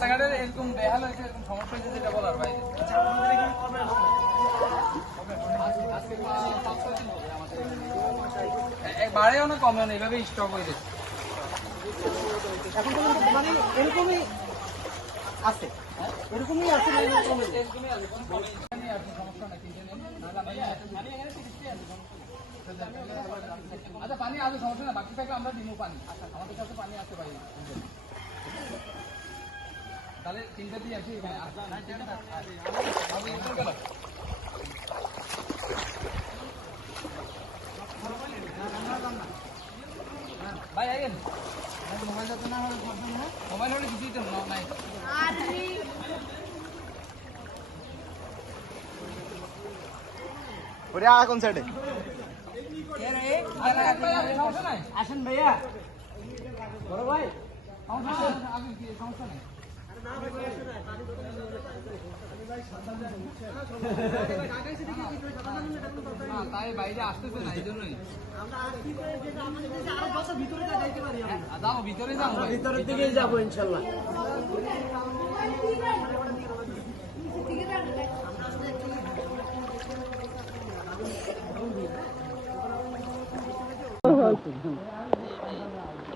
রাস্তাঘাটের এরকম বেহাল হয়েছে, এরকম সমস্যা হয়েছে যেটা বলার বাইরে। বাড়েও না কমেও না, এইভাবে স্টক হয়ে যাচ্ছে। এখন পর্যন্ত মানে এরকমই আছে, এরকমই আছে, এরকমই আছে, কোনো সমস্যা নেই, সমস্যা নাই। আচ্ছা পানি আছে, সমস্যা না, বাকি থাকলে আমরা দিব পানি। আমাদের কাছে পানি আছে ভাই, তাহলে তিনটা দিয়ে আসি এখানে। ভাই আইন মোবাইল যাতে না হবে, মোবাইল হলে কিছুই তো নাই। কোন সাইডে আসেন ভাইয়া, বড় ভাই সমস্যা নেই। তাই বাইরে আসতেছে না, এই জন্যই যাবো ভিতরে, যাবো ভিতরের দিকেই যাবো ইনশাল্লাহ।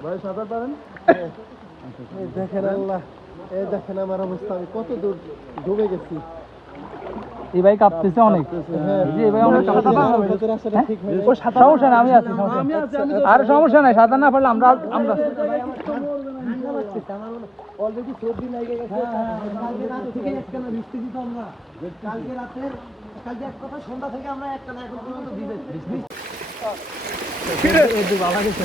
ভাই সাঁতার পারেন? দেখেন আল্লাহ, এই দেখেন আমার অবস্থা, আমি কত দূর ডুবে গেছি। এই ভাই কাঁপতেছে অনেক, সমস্যা না, আমি আছি, আর সমস্যা নাই, সাঁতার না পারলে আমরা অলরেডি 4 দিন লেগে গেছে। কালকে রাত থেকে একটানা বৃষ্টি দিতাম না, কালকে রাতের কালকে এক কথা সন্ধ্যা থেকে আমরা একটানা এখন পর্যন্ত ভিজে ভালো গেছে।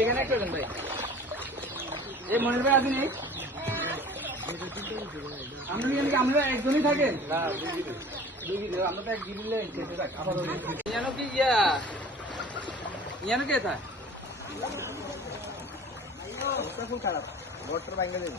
এখানে একটা দেন ভাই, এই মনির ভাই আছেন? আমরা একজনই থাকেন, আমরা তো এক গিরিলে ইয়ানো কি ইয়ানো কে থা খুব খারাপ, বটর ভাঙে দেবে।